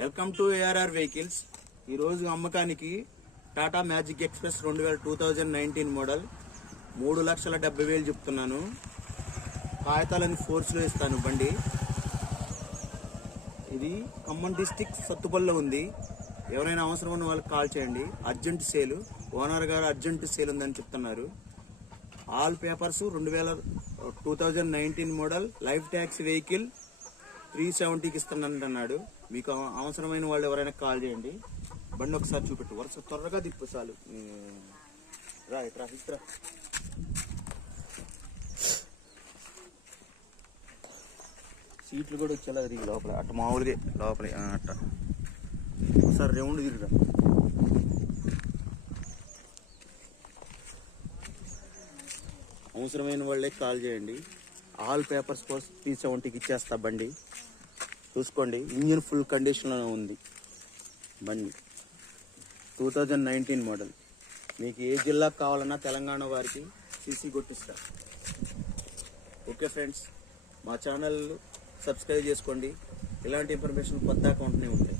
Welcome to ARR vehicles. ఈరోజు అమ్మకానికి Tata magic express 2019 model 3,70,000 చెప్తున్నాను. కాగితాలని ఫోర్స్లో ఇస్తాను. బండి ఇది ఖమ్మం డిస్టిక్ సత్తుపల్లిలో ఉంది. ఎవరైనా అవసరం ఉన్న వాళ్ళకి కాల్ చేయండి. అర్జెంట్ సేల్, ఓనర్ గారు అర్జెంట్ సేల్ ఉందని చెప్తున్నారు. All papers 2019 model, life tax vehicle 370కి ఇస్తానంటున్నాడు. మీకు అవసరమైన వాళ్ళు ఎవరైనా కాల్ చేయండి. బండి ఒకసారి చూపెట్టు, వరుస త్వరగా తిప్పు చాలు. రా ఇట్రా. సీట్లు కూడా వచ్చేలా తిరిగి లోపల, అట్ట మామూలుగా లోపల అట్ట ఒకసారి రౌండ్ తిరిగిరా. అవసరమైన వాళ్ళే కాల్ చేయండి. ఆల్ పేపర్స్ కోసం 370కి ఇచ్చేస్తా. బండి చూసుకోండి, ఇంజిన్ ఫుల్ కండిషన్లో ఉంది. బండి 2019 మోడల్. మీకు ఏ జిల్లాకు కావాలన్నా తెలంగాణ వారికి సీసీ కొట్టిస్తా. ఓకే ఫ్రెండ్స్, మా ఛానల్ సబ్స్క్రైబ్ చేసుకోండి. ఇలాంటి ఇన్ఫర్మేషన్ కొత్త అకౌంట్నే ఉంటాయి.